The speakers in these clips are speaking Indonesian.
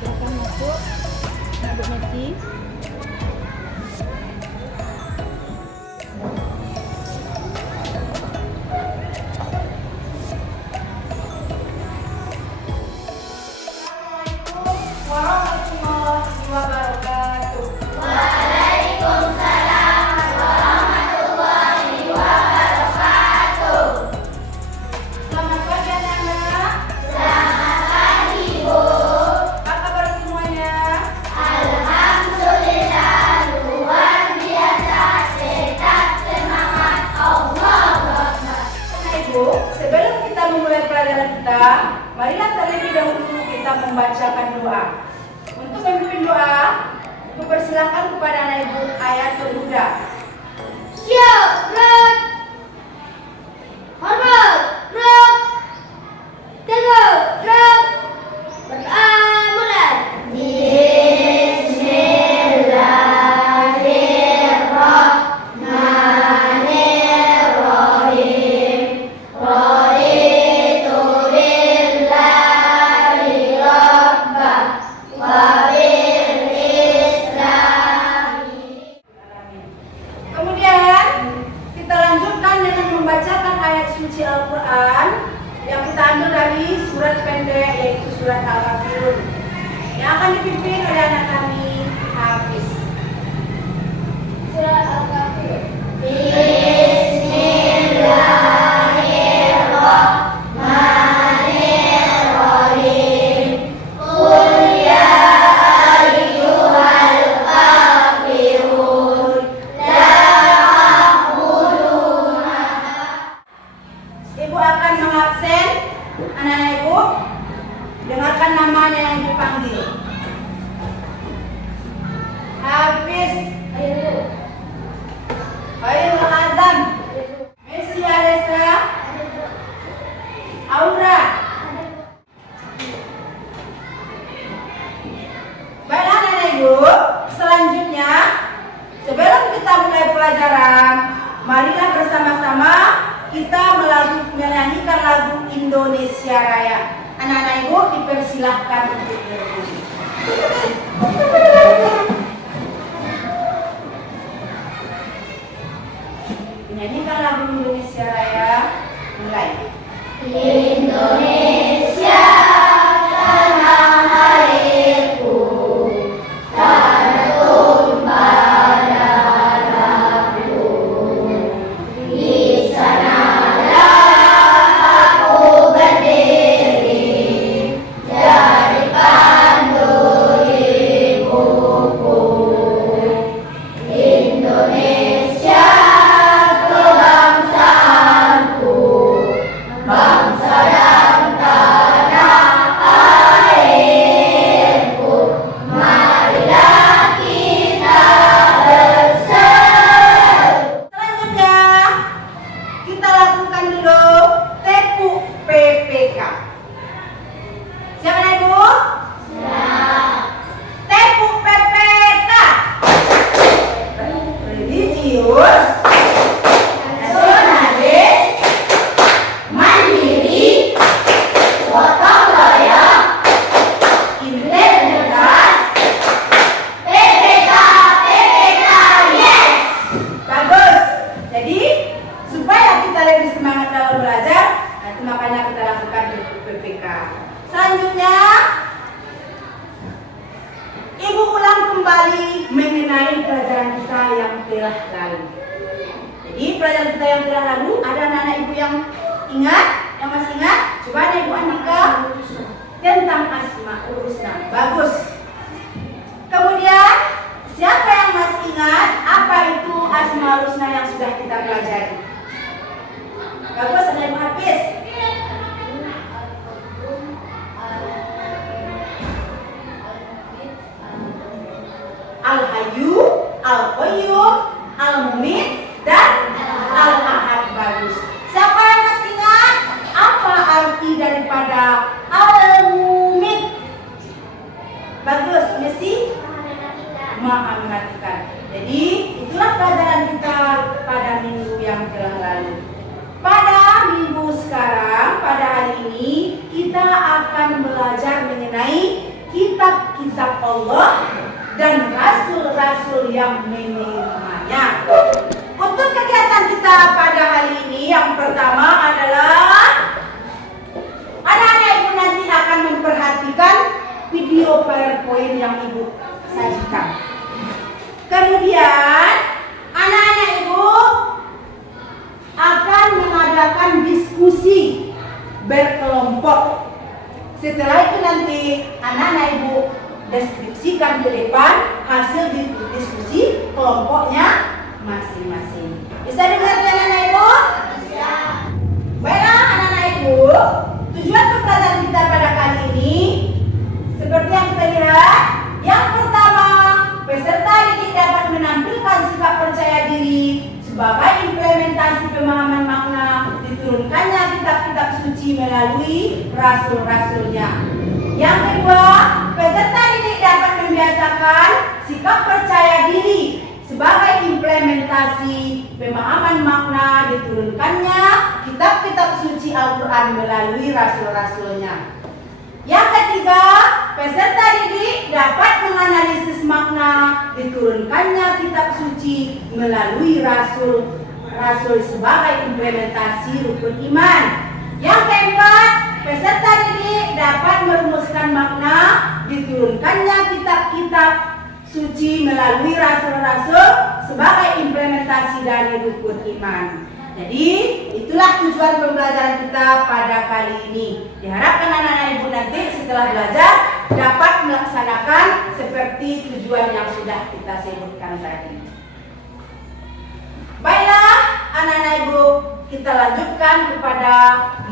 Silakan masuk, Ibu Messi. Warahmatullahi wabarakatuh. Selamat pagi anak-anak. Apa kabar semuanya? Bapak Ibu, sebelum kita memulai pelajaran kita, marilah terlebih dahulu kita membacakan doa. Untuk memimpin doa, Ibu persilakan kepada anak Ibu Ayatul Huda. Kemudian kita lanjutkan dengan membacakan ayat suci Al-Quran yang kita ambil dari surat pendek yaitu surat Al-Kafirun yang akan dipimpin oleh anak kami Hafiz. Surat Al-Kafirun. Ibu akan mengabsen anak-anak Ibu. Dengarkan namanya yang Ibu panggil. Hafiz Khairul Azam, Messi Alessa, Aura. Baiklah anak-anak Ibu, selanjutnya sebelum kita mulai pelajaran, marilah bersama-sama kita menyanyikan lagu Indonesia Raya. Anak-anak Ibu dipersilahkan untuk berdiri. Menyanyikan lagu Indonesia Raya, mulai. Indonesia tanah airku, tanah tumpah darahku. Di sanalah aku berdiri, jadi pandu ibuku. Indonesia kebangsaanku, bangsa dan tanah airku. Marilah kita berseru. Selanjutnya kita lakukan dulu tepuk PPK. Siapa Ibu? Siap. Tepuk PPK. Religius, nasionalis, mandiri, gotong royong, integritas. PPK, PPK, yes. Bagus. Jadi supaya kita lebih semangat dalam belajar, itu makanya kita lakukan PPK. Selanjutnya, Ibu ulang kembali mengenai pelajaran kita yang telah lalu. Jadi pelajaran kita yang telah lalu, ada anak-anak Ibu yang ingat, yang masih ingat? Coba ada Ibu Andika tentang Asmaul Husna. Bagus. Kemudian siapa yang masih ingat apa itu Asmaul Husna yang sudah kita pelajari? Bagus, ada Ibu Hafiz. kepada Al-Mumit. Bagus, Messi Maha mematikan. Jadi itulah pelajaran kita pada minggu yang telah lalu. Pada minggu sekarang, pada hari ini kita akan belajar mengenai kitab-kitab Allah dan rasul-rasul yang menerimanya. Untuk kegiatan kita pada hari ini, yang pertama adalah anak-anak ibu nanti akan memperhatikan video PowerPoint yang ibu sajikan. Kemudian anak-anak ibu akan mengadakan diskusi berkelompok. Setelah itu nanti anak-anak ibu deskripsikan ke depan hasil diskusi kelompoknya masing-masing. Bisa dengar anak-anak ibu? Bisa. Baiklah anak-anak ibu, tujuan pembelajaran kita pada kali ini seperti yang kita lihat. Yang pertama, peserta didik dapat menampilkan sikap percaya diri sebagai implementasi pemahaman makna diturunkannya kitab-kitab suci melalui rasul-rasulnya. Yang kedua, peserta didik dapat membiasakan sikap percaya diri sebagai implementasi pemahaman makna diturunkannya kitab-kitab suci Al-Quran melalui rasul-rasulnya. Yang ketiga, peserta didik dapat menganalisis makna diturunkannya kitab suci melalui rasul sebagai implementasi rukun iman. Yang keempat, peserta didik dapat merumuskan makna diturunkannya kitab-kitab suci melalui rasul-rasul sebagai implementasi dari rukun iman. Jadi itulah tujuan pembelajaran kita pada kali ini. Diharapkan anak-anak ibu nanti setelah belajar dapat melaksanakan seperti tujuan yang sudah kita sebutkan tadi. Baiklah anak-anak ibu, kita lanjutkan kepada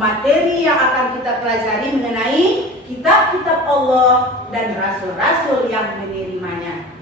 materi yang akan kita pelajari mengenai kitab-kitab Allah dan rasul-rasul yang menerimanya.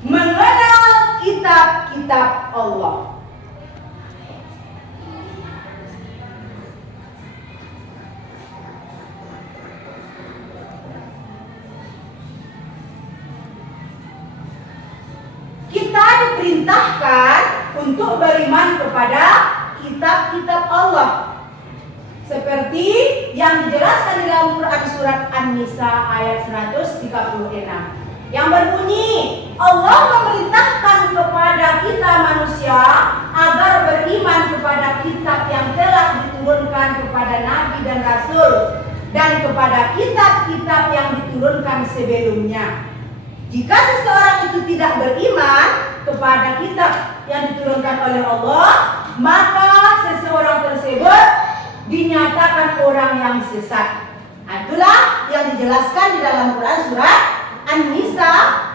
Mengenal kitab-kitab Allah. Kita diperintahkan untuk beriman kepada kitab-kitab Allah seperti yang dijelaskan di dalam Quran surat An-Nisa ayat 136 yang berbunyi, Allah memerintahkan kepada kita manusia agar beriman kepada kitab yang telah diturunkan kepada Nabi dan Rasul dan kepada kitab-kitab yang diturunkan sebelumnya. Jika seseorang itu tidak beriman kepada kitab yang diturunkan oleh Allah, maka seseorang tersebut dinyatakan orang yang sesat. Itulah yang dijelaskan di dalam Quran surat An-Nisa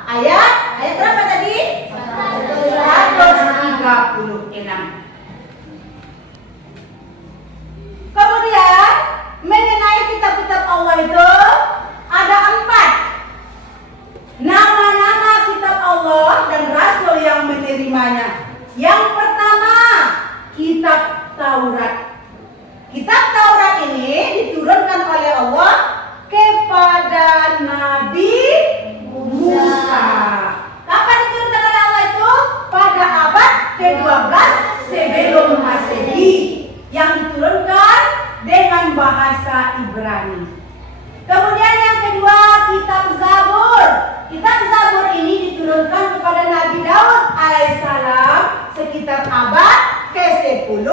ayat berapa tadi? 136. Kemudian mengenai kitab-kitab Allah itu ada 4 nama-nama kitab Allah dan rasul yang menerimanya. Yang pertama, kitab Taurat. Kitab Taurat ini diturunkan oleh Allah kepada Nabi Musa. Kapan diturunkan oleh Allah itu? Pada abad ke-12 sebelum Masehi, yang diturunkan dengan bahasa Ibrani. Kemudian yang kedua, kitab Zabur. Kitab Zabur ini diturunkan kepada Nabi Daud alaihissalam sekitar abad ke-10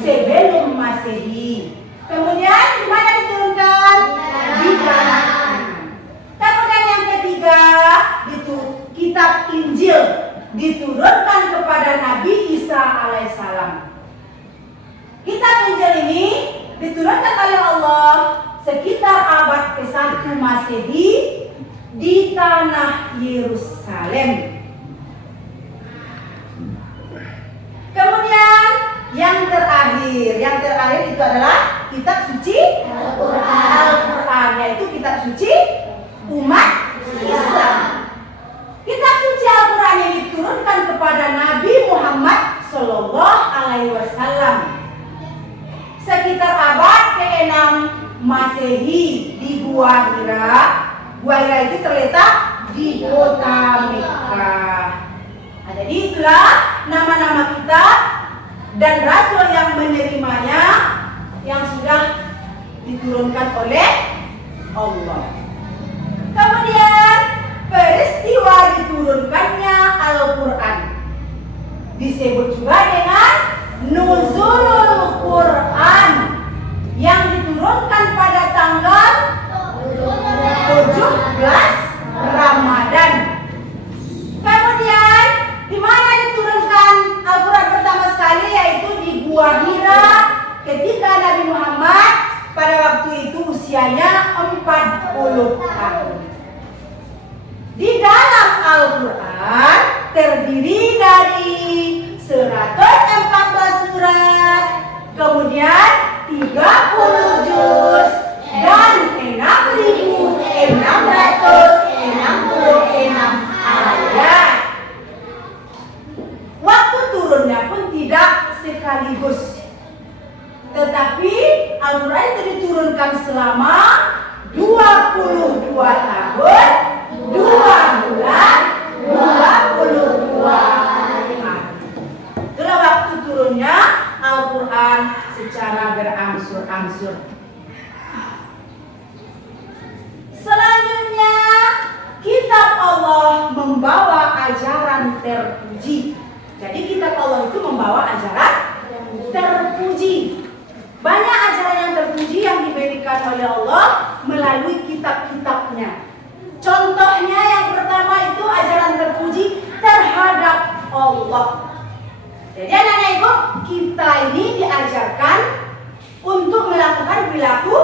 sebelum Masehi. Kemudian di mana diturunkan? Di Kanaan. Kemudian yang ketiga, itu kitab Injil diturunkan kepada Nabi Isa alaihissalam. Kitab Injil ini diturunkan oleh Allah sekitar abad ke-1 Masehi di tanah Yerusalem. Kemudian yang terakhir itu adalah kitab suci Al-Quran, yaitu kitab suci umat Islam. Kitab suci Al-Quran yang diturunkan kepada Nabi Muhammad SAW sekitar sekitar abad ke-6 Masehi di Gua Hira. Gua Hira itu terletak di kota Mekah. Nah, jadi itulah nama-nama kitab dan rasul yang menerimanya yang sudah diturunkan oleh Allah. Kemudian peristiwa diturunkannya Al-Quran disebut juga dengan Nuzulul Quran yang diturunkan pada tanggal 17 Ramadan. Kemudian di mana diturunkan Al-Quran pertama sekali, yaitu di Gua Hira ketika Nabi Muhammad pada waktu itu usianya 40 tahun. Di dalam Al-Quran terdiri dari 114 surat, kemudian 30 juz dan 6.666 ayat. Waktu turunnya pun tidak sekaligus, tetapi Al-Quran itu diturunkan selama 22 tahun, 2 bulan, 22 hari. Itulah waktu turunnya Al-Quran secara berangsur-angsur. Selanjutnya, kitab Allah membawa ajaran terpuji. Jadi kitab Allah itu membawa ajaran terpuji. Banyak ajaran yang terpuji yang diberikan oleh Allah melalui kitab-kitabnya. Contohnya yang pertama itu ajaran terpuji terhadap Allah. Jadi anak-anak ibu, kita ini diajarkan untuk melakukan perilaku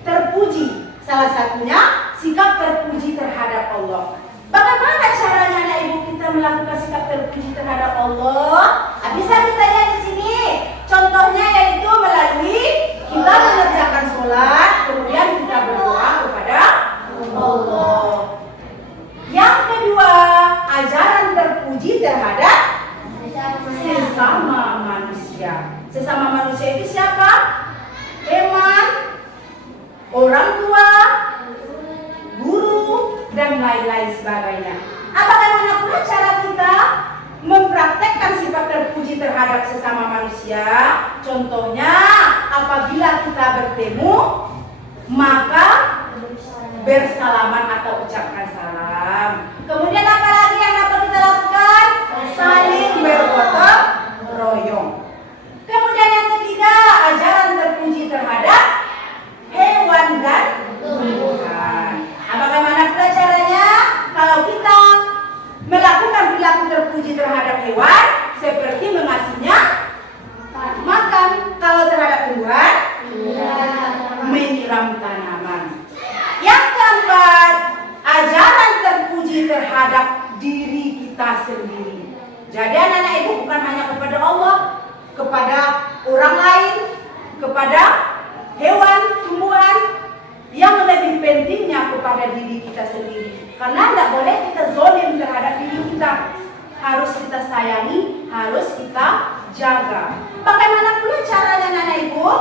terpuji. Salah satunya sikap terpuji terhadap Allah. Bagaimana caranya anak ibu kita melakukan sikap terpuji terhadap Allah? Bisa kita lihat di sini. Contohnya yaitu melalui kita mengerjakan sholat, kemudian kita berdoa kepada Allah. Yang kedua, ajaran terpuji terhadap sesama manusia. Sesama manusia itu siapa? Teman, orang tua, guru, dan lain-lain sebagainya. Bagaimana pula cara kita mempraktekkan sifat terpuji terhadap sesama manusia? Contohnya, apabila kita bertemu, maka bersalaman atau ucapkan salam. Kemudian apa lagi yang dapat kita lakukan? Saling bergotong royong. Kemudian yang ketiga, ajaran terpuji terhadap hewan dan tumbuhan. Bagaimana pula caranya? Kalau kita melakukan perilaku terpuji terhadap hewan, seperti mengasihnya makan. Kalau terhadap tumbuhan, menyiram tanaman. Yang keempat, ajaran terpuji terhadap diri kita sendiri. Jadi anak-anak ibu bukan hanya kepada Allah, kepada orang lain, kepada hewan, tumbuhan, yang lebih pentingnya kepada diri kita sendiri. Karena tidak boleh kita zalim terhadap diri kita. Harus kita sayangi, harus kita jaga. Bagaimana pula caranya anak-anak ibu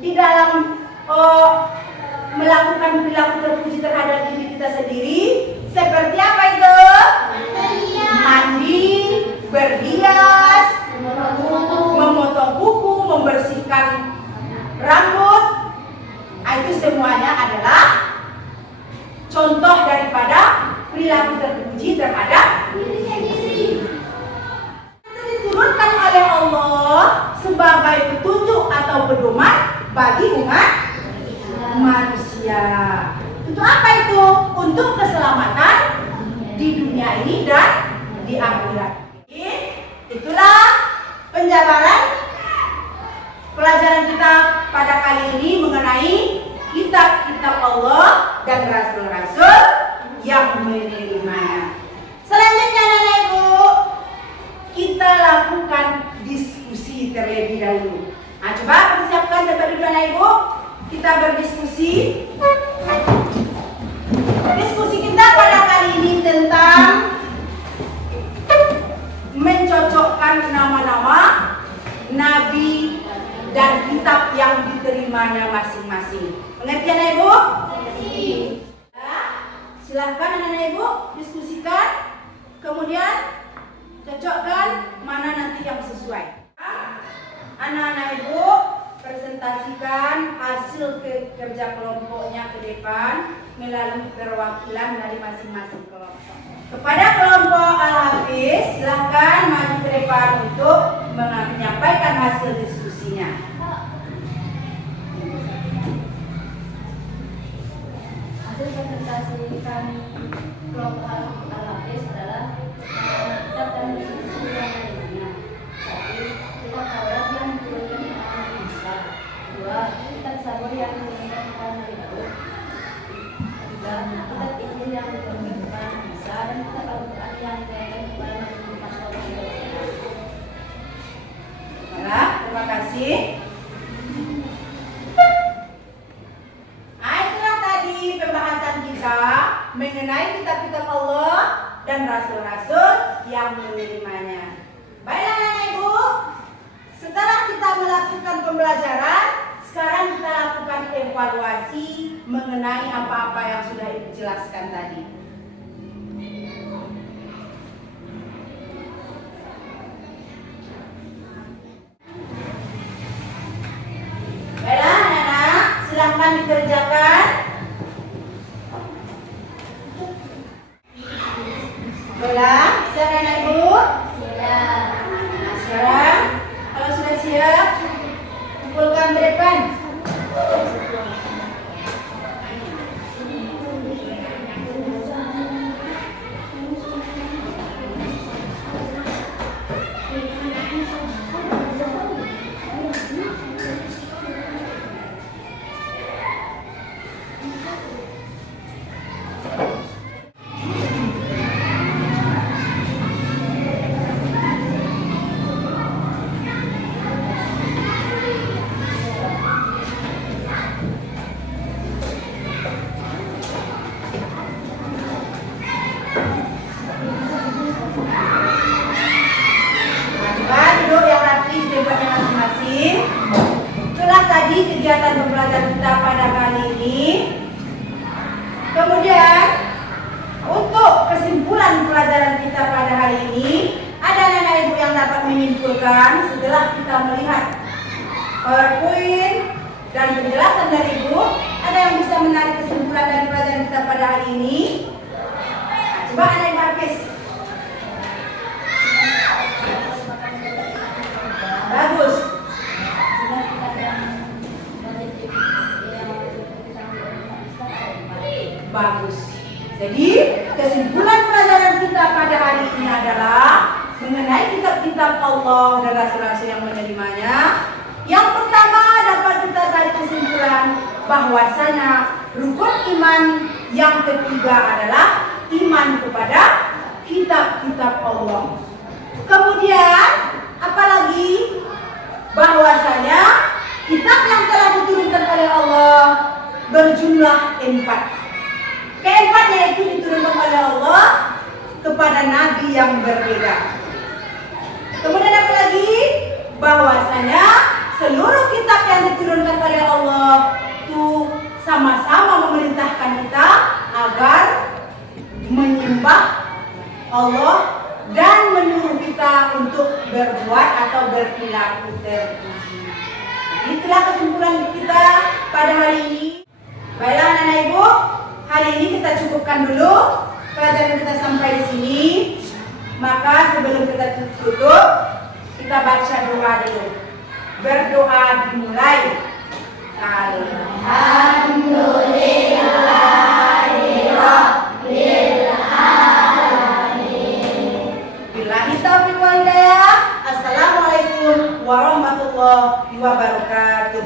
di dalam melakukan perilaku terpuji terhadap diri kita sendiri? Seperti apa itu? Mandi, berhias, memotong kuku, membersihkan rambut. Itu semuanya adalah contoh daripada perilaku terpuji terhadap diri sendiri. Itu diturunkan oleh Allah sebagai petunjuk atau pedoman bagi umat manusia. Untuk apa itu? Untuk keselamatan di dunia ini dan di akhirat. Itulah penjabaran pelajaran kita pada kali ini mengenai kitab-kitab Allah dan rasul-rasul yang menerimanya. Selanjutnya anak-anak ibu, kita lakukan diskusi terlebih dahulu. Nah, coba persiapkan tempat duduk anak ibu. Kita berdiskusi. Diskusi kita pada kali ini tentang mencocokkan nama-nama nabi dan kitab yang menerimanya masing-masing. Pengertian Ibu? Ya, silahkan anak-anak Ibu diskusikan, kemudian cocokkan mana nanti yang sesuai. Anak-anak Ibu presentasikan hasil kerja kelompoknya ke depan melalui perwakilan dari masing-masing kelompok. Kepada kelompok Al-Hafiz, silahkan maju ke depan untuk menyampaikan hasil diskusinya. Hasil presentasi kami kelompok Al-Hafiz adalah kitab dan diskusi yang lainnya. Satu, kitab Taurat yang diturunkan kepada Musa. Dua, kitab Zabur yang diturunkan kepada Nabi Daud. Tiga, kitab Injil yang diturunkan kepada Isa, dan kitab Al-Quran yang diturunkan kepada Nabi Muhammad SAW. Baiklah, terima kasih. Itulah tadi pembahasan kita mengenai kitab-kitab Allah dan rasul-rasul yang menerimanya. Baiklah anak Ibu, setelah kita melakukan pembelajaran, sekarang kita lakukan evaluasi mengenai apa-apa yang sudah Ibu jelaskan tadi. Baiklah anak-anak, silahkan dikerjakan. Baiklah, siap anak Ibu? Siap. Nah, sekarang kalau sudah siap, kumpulkan ke depan. Kegiatan pembelajaran kita pada kali ini. Kemudian untuk kesimpulan pelajaran kita pada hari ini, ada anak-anak Ibu yang dapat menyimpulkan setelah kita melihat PowerPoint dan penjelasan dari Ibu. Ada yang bisa menarik kesimpulan dari pelajaran kita pada hari ini? Nah, coba anak Ibu Hafiz. Bagus. Bagus. Jadi kesimpulan pelajaran kita pada hari ini adalah mengenai kitab-kitab Allah dan rasul-rasul yang menerimanya. Yang pertama dapat kita tarik kesimpulan bahwasanya rukun iman yang ketiga adalah iman kepada kitab-kitab Allah. Kemudian apalagi bahwasanya kitab yang telah diturunkan oleh Allah berjumlah 4. Keempatnya itu diturunkan oleh Allah kepada nabi yang berbeda. Kemudian apa lagi? Bahwasanya seluruh kitab yang diturunkan oleh Allah itu sama-sama memerintahkan kita agar menyembah Allah dan menyuruh kita untuk berbuat atau berperilaku terpuji. Itulah kesimpulan kita pada hari ini. Baiklah anak-anak Ibu, hari ini kita cukupkan dulu pelajaran kita sampai di sini. Maka sebelum kita tutup, kita baca doa dulu. Berdoa dimulai. Alhamdulillahirabbil alamin. Billahi taufiq wal hidayah. Assalamualaikum warahmatullahi wabarakatuh.